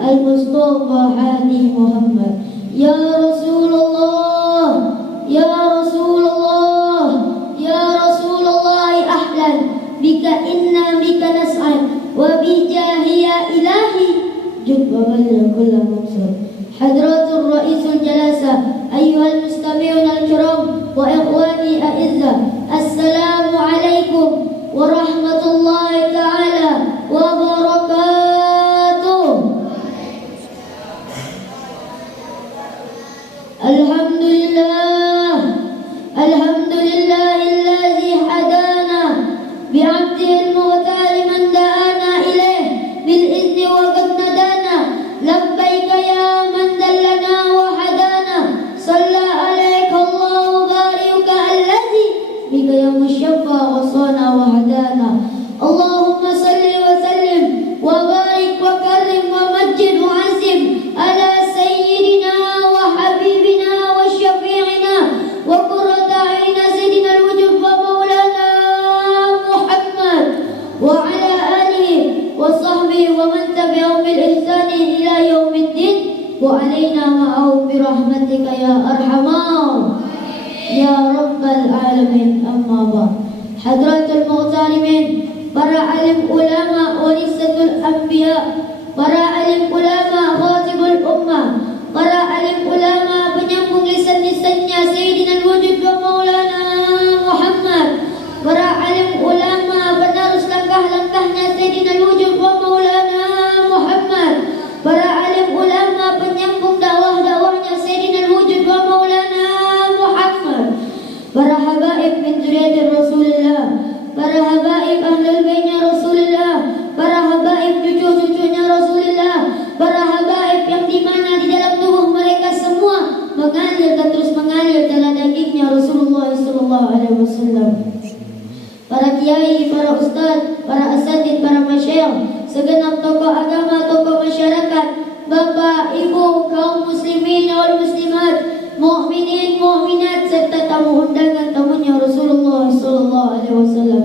Al-Mustafa Hadi Muhammad. Ya Rasulullah, Ya Rasulullah, Ya Rasulullah, ahlan bika inna bika nas'ad wa bijahi ya ilahi jud wa balil kulla maqsad. Hadratul Ra'isul Jalasa, ayyuhal mustami'un al-kiram wa ikhwani a'izza, assalamu alaikum warahmatullahi ta'ala wabarakatuh. Alhamdulillah, alhamdulillahillazi hadana bi'abdihil mu'tali man da'ana ilaih bil izni wa qad nadana labbaika ya man dallana wa hadana salla alaika Allahu bariyuka allazi bika ya musyaffa wasana wa hadana. Allahumma salli wa sallim wa barik wa karim wa majid wa azim ala sayyidina wa habibina wa syafi'ina wa qurrata a'yunina sayyidina al-wujud wa maulana Muhammad wa ala alihi wa sahbihi wa man tabi'ahum bil ihsani ila yaumiddin wa alaina ma'ahum bi rahmatika ya arhamar ya rabbal alamin. Amma ba'd. Hadratul mu'talimin, para alim ulama warisatul anbiya, para alim ulama khatibul ummah, para alim ulama penyambung lisan-lisannya Sayyidina al-Wujud wa Maulana Muhammad, para alim ulama penerus langkah-langkahnya Sayyidina al-Wujud wa Maulana Muhammad, para alim ulama penyambung dakwah-dakwahnya Sayyidina al-Wujud wa Maulana Muhammad, para habaib min zuriyatir Rasulullah, para habaib ahlul baitnya Rasulullah, para habaib cucu-cucunya Rasulullah, para habaib yang dimana di dalam tubuh mereka semua mengalir dan terus mengalir darah dagingnya Rasulullah sallallahu alaihi wasallam. Para kiai, para ustaz, para asatid, para masyayikh, segenap tokoh agama, tokoh masyarakat, bapak, ibu, kaum muslimin wal muslimat, mukminin, mukminat serta tamu undangan tamunya Rasulullah sallallahu alaihi wasallam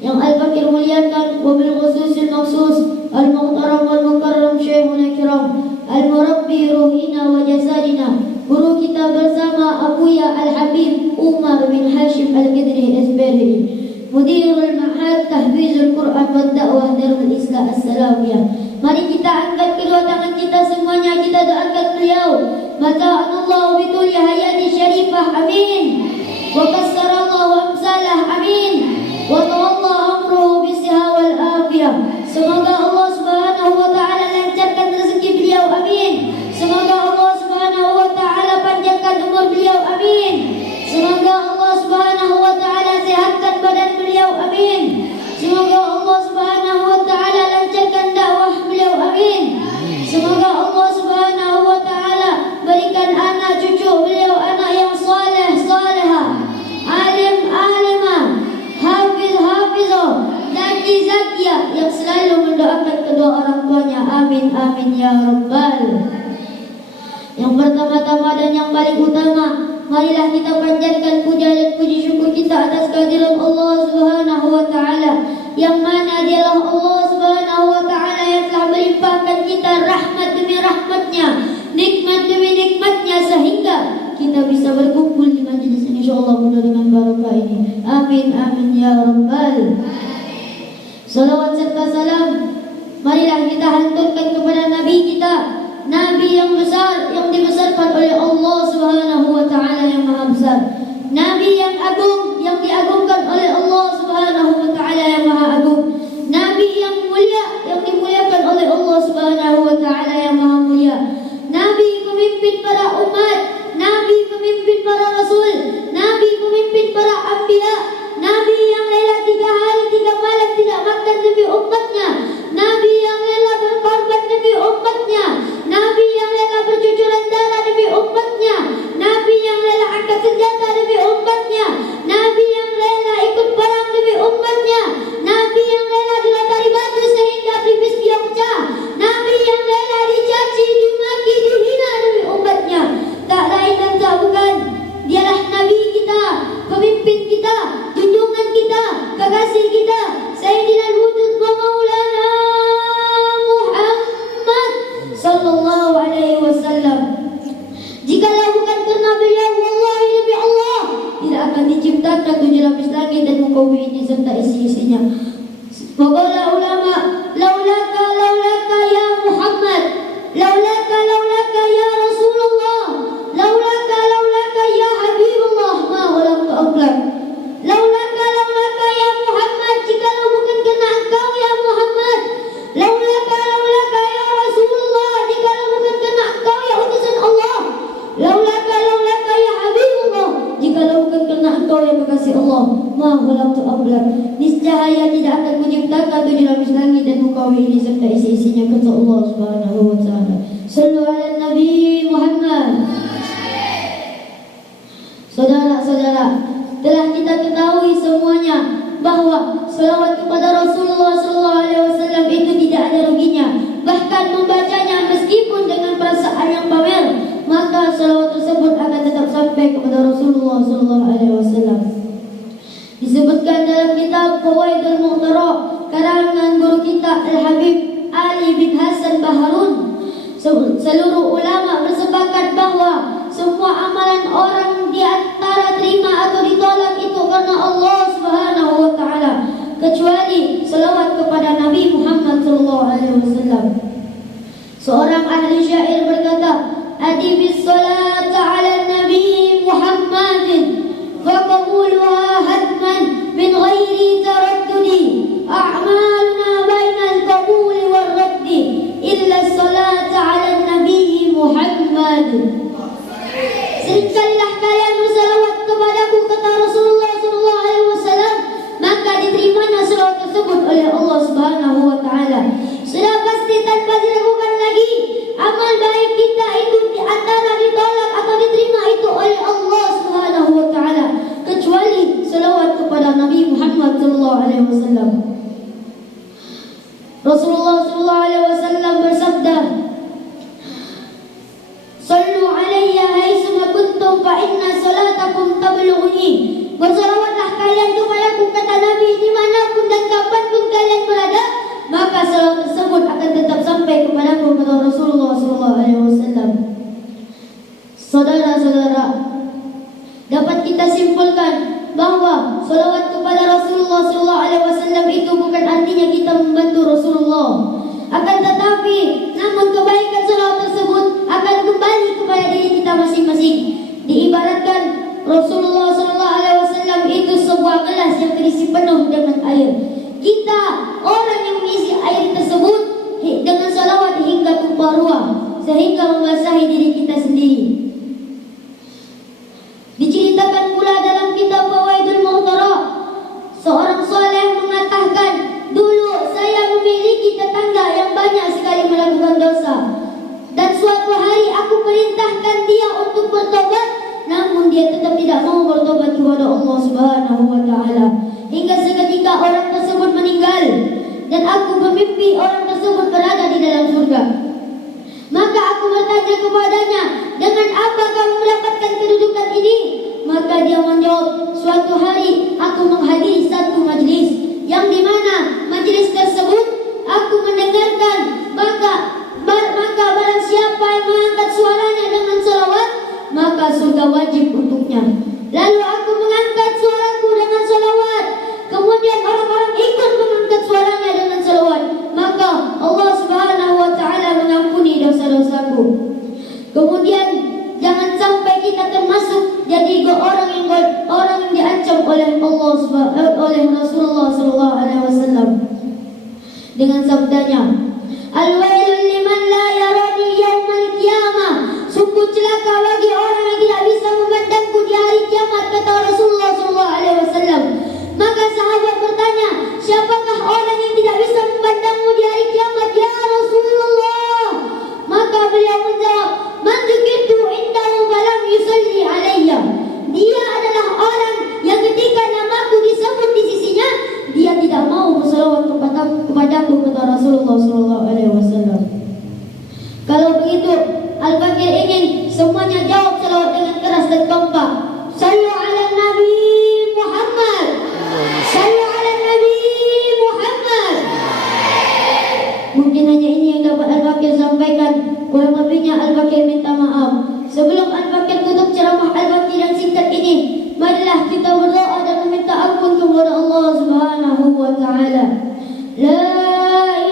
yang al-fakir muliakan, wabil khususil maksus al-muhtaram wal mukarram syekhuna kiram, al-murabbi ruhina wa jasadina, guru kita bersama Abuya Al-Habib Umar bin Hashim Al-Qidri SBRI, Mudirul Ma'had Tahfizul Quran wa Da'wah Darul Islah As-Salamiyah. Mari kita angkat kedua tangan kita semuanya, kita doakan beliau. Mata'anallahu bituli hayati syarifah, amin. Wa kassarallahu amsalah, amin. Wa tawalla amruhu bisiha wal afiyah. Semoga Allah subhanahu wa ta'ala lancarkan rezeki beliau, amin. Semoga Allah subhanahu wa ta'ala panjangkan umur beliau, amin. Semoga Allah subhanahu wa ta'ala sehatkan badan beliau, amin. Semoga Allah subhanahu wa ta'ala lancarkan dakwah beliau, amin. Semoga Allah subhanahu wa ta'ala berikan anak cucu beliau anak yang saleh, salehah, alim, alimah, hafiz, hafizah, zaki, zakiyah, yang selalu mendoakan kedua orang tuanya, amin, amin ya rabbal. Yang pertama-tama dan yang paling utama, marilah kita panjatkan puja dan puji syukur kita atas kehadiran Allah subhanahu wa ta'ala, yang mana dialah Allah subhanahu wa ta'ala yang telah melimpahkan kita rahmat demi rahmatnya, nikmat demi nikmatnya, sehingga kita bisa berkumpul di majlis ini, insyaallah mudah dengan barakah ini, amin, amin ya rabbal. Salawat serta salam marilah kita hanturkan kepada Nabi kita, Nabi yang besar, yang dibesarkan oleh Allah subhanahu wa ta'ala yang maha besar, Nabi yang agung, yang diagungkan oleh Allah subhanahu wa ta'ala yang maha agung, Nabi yang mulia, yang dimuliakan oleh Allah subhanahu wa ta'ala yang maha mulia, Nabi pemimpin para umat, Nabi pemimpin para rasul, Nabi pemimpin para anbiya, Nabi yang rela 3 hari 3 malam tidak makan demi umatnya, Nabi yang rela berkorban demi umatnya, Nabi yang rela bercucuran darah demi umatnya, Nabi yang rela angkat senjata demi umatnya, Nabi yang rela ikut perang demi umatnya, Nabi yang rela dilatari batu sehingga tipis dia pecah, Nabi sallallahu alaihi wasallam. Jikalau bukan karena beliau, wallahi demi Allah, tidak akan diciptakan 7 lapis langit dan muka bumi ini serta isi-isinya. Waqala ulama, laulaka ya Muhammad, laulaka ya Rasulullah, laulaka ya Habibullah, ma khalaqtu ablak. Laulaka ya Muhammad, jikalau bukan karena engkau ya Muhammad. Laulaka ya Rasulullah, jikalau bukan karena engkau ya utusan Allah. Laulaka ya Habibullah, jikalau bukan karena engkau ya kekasih Allah. Ma khalaqtu ablak. Niscaya tidak akan menciptakan 7 lapis langit dan muka bumi ini serta isi-isinya, kata Allah Subhanahu wa taala. Sallu ala Nabi Muhammad. Saudara-saudara, telah kita ketahui semuanya bahwa selawat kepada Rasulullah SAW itu tidak ada ruginya. Bahkan membacanya meskipun dengan perasaan yang pamer, maka selawat tersebut akan tetap sampai kepada Rasulullah SAW. Disebutkan dalam kitab Fawaidul Mu'tara karangan guru kita Al-Habib Ali bin Hasan Baharun, seluruh ulama bersepakat bahwa semua amalan orang di antara terima atau ditolak itu karena Allah Subhanahu wa taala, kecuali selawat kepada Nabi Muhammad sallallahu alaihi wasallam. Seorang ahli syair berkata, "Adibis salata 'ala Nabi Muhammadin wa qabuluha hadman min ghairi taraddudi. A'maluna bainal qabuli war raddi illa salata 'ala Nabi Muhammad." Seringkalilah kalian bersalawat kepadaku, kata Rasulullah SAW, maka diterimanya salawat tersebut oleh Allah Subhanahu wa taala. Sudah pasti tanpa diragukan lagi, amal baik kita itu di antara ditolak atau diterima itu oleh Allah Subhanahu wa taala, kecuali salawat kepada Nabi Muhammad SAW. Rasulullah SAW bersabda, "Sallu alayya haitsuma kuntum fa inna salatakum tablughuni." Bersalawatlah kalian kepadaku, kata Nabi, dimanapun dan kapanpun kalian berada, maka salawat tersebut akan tetap sampai kepadaku, kata Rasulullah SAW. Saudara-saudara, dapat kita simpulkan bahwa salawat kepada Rasulullah SAW itu bukan artinya kita membantu Rasulullah. Akan tetapi, namun kebaikan salawat tersebut akan kembali kepada diri kita masing-masing. Diibaratkan Rasulullah SAW itu sebuah gelas yang terisi penuh dengan air. Kita orang yang mengisi air tersebut dengan salawat hingga tumpah ruah, sehingga membasahi diri kita sendiri. Diceritakan pula dalam kitab Fawaidul Mu'tara, seorang soleh mengatakan, "Dulu saya memiliki tetangga yang banyak sekali melakukan dosa, dan suatu hari aku perintahkan dia untuk bertobat, namun dia tetap tidak mau bertobat kepada Allah Subhanahu wa taala. Hingga seketika orang tersebut meninggal, dan aku bermimpi orang tersebut berada di dalam surga. Maka aku bertanya kepadanya, dengan apa kamu mendapatkan kedudukan ini? Maka dia menjawab, suatu hari aku menghadiri satu majlis, yang dimana majlis tersebut aku mendengarkan, maka barang siapa yang mengangkat suaranya dengan salawat, maka surga wajib untuknya. Lalu aku mengangkat suaraku dengan salawat, kemudian orang-orang ikut mengangkat suaranya dengan salawat, maka Allah Subhanahu wa taala mengampuni dosa-dosaku. Kemudian jangan sampai kita termasuk jadi orang yang diancam oleh Allah oleh Rasulullah sallallahu alaihi wasallam dengan sabdanya, "Al-wailul liman la yarani yaumal qiyamah." Sungguh celaka bagi orang yang tidak bisa memandangku di hari kiamat, kata Rasulullah sallallahu alaihi wasallam. Maka sahabat bertanya, siapakah orang yang tidak bisa memandangmu di hari kiamat, ya Rasulullah? Maka beliau menjawab, "Man dzikirtu indahu falam yusalli alayya." Dia adalah orang yang ketika namaku disebut di sisinya, dia tidak mau bersalawat kepadaku, kata Rasulullah sallallahu alaihi wasallam. Kalau begitu, Al-Fakir ingin semuanya jawab salawat dengan keras dan kompak. Sallu ala Nabi Muhammad. Sallu ala Nabi Muhammad. Mungkin hanya ini yang dapat Al-Fakir Al-Fakir sampaikan, kurang lebihnya Al-Fakir minta maaf. Sebelum Al-Fakir tutup ceramah Al-Fakir yang singkat ini, marilah kita berdoa dan meminta ampun kepada Allah Subhanahu wa taala. La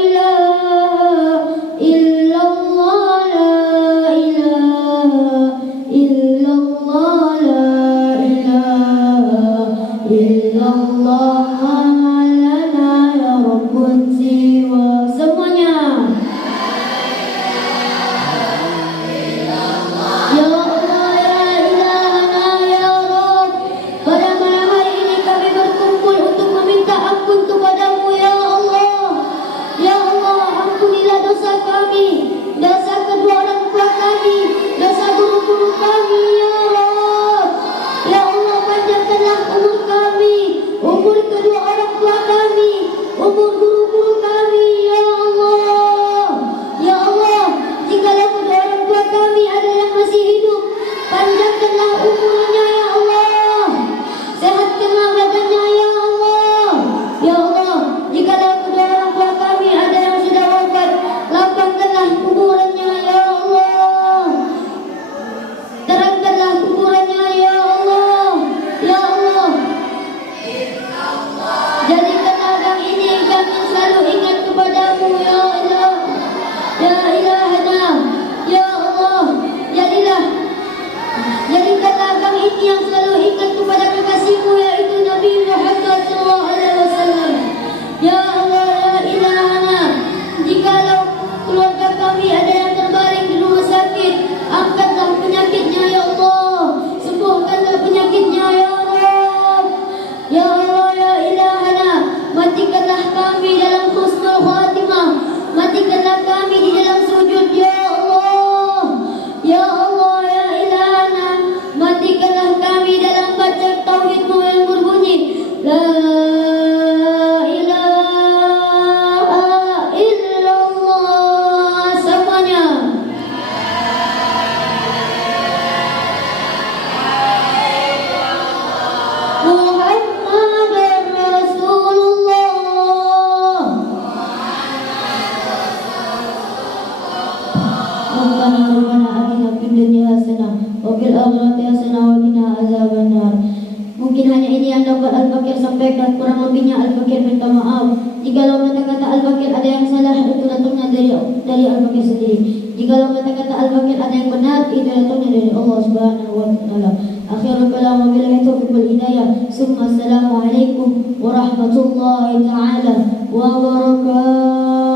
ilaha illallah, la ilaha illallah, la ilaha illallah, lana ya rabbun siwa. Semuanya. Ya Allah, ya ilahana, ya Rabb, pada malam hari ini kami berkumpul untuk meminta ampun kepadamu, ya Allah. Ya Allah, ampunilah dosa kami, dosa kedua orang tua kami, dosa guru-guru kami, ya Rabb. Ya Allah, panjangkanlah umur kami, umur kedua orang tua kami, umur guru-guru kami, ya Allah. Ya Allah, jikalau kedua orang tua kami ada yang masih hidup, panjangkanlah umurnya, ya Allah. Sehatkanlah badannya, ya Allah. Ya Allah, jikalau kedua orang tua kami ada yang sudah wafat, lapangkanlah kuburannya, ya Allah. Terangkanlah kuburannya, ya Allah. Ya Allah, jadikanlah gang ini kami selalu ingat kepadamu, ya Allah. Ya ilahana, ya Allah, jadikanlah gang ini yang selalu ingat kepada kekasihmu, yaitu Nabi Muhammad SAW. Ya Allah, ya ilahana, jikalau keluarga kami ada yang terbaring di rumah sakit, angkatlah penyakitnya, ya Allah. Sembuhkanlah penyakitnya, ya Allah. Ya Allah, ya ilahana, matikanlah kami dalam husnul khatimah, matikanlah kami di dalam sujud, ya Allah. Ya Allah, ya ilahana, matikanlah kami dalam baca tauhidmu yang berbunyi La ilaha illallah. Semuanya. Muhammadur Rasulullah. Rabbana atina fid dunya hasanah wa fil akhirati hasanah wa qina azabannar. Mungkin hanya ini yang dapat Al-Fakir sampaikan, kurang lebihnya Al-Fakir minta maaf. Jikalau kata-kata Al-Fakir ada yang salah, itu datangnya dari Al-Fakir sendiri. Jikalau kata-kata Al-Fakir ada yang benar, itu datangnya dari Allah Subhanahu wa taala. Akhirul kalam, wabillahi taufiq wal hidayah. Assalamualaikum warahmatullahi taala wabarakatuh.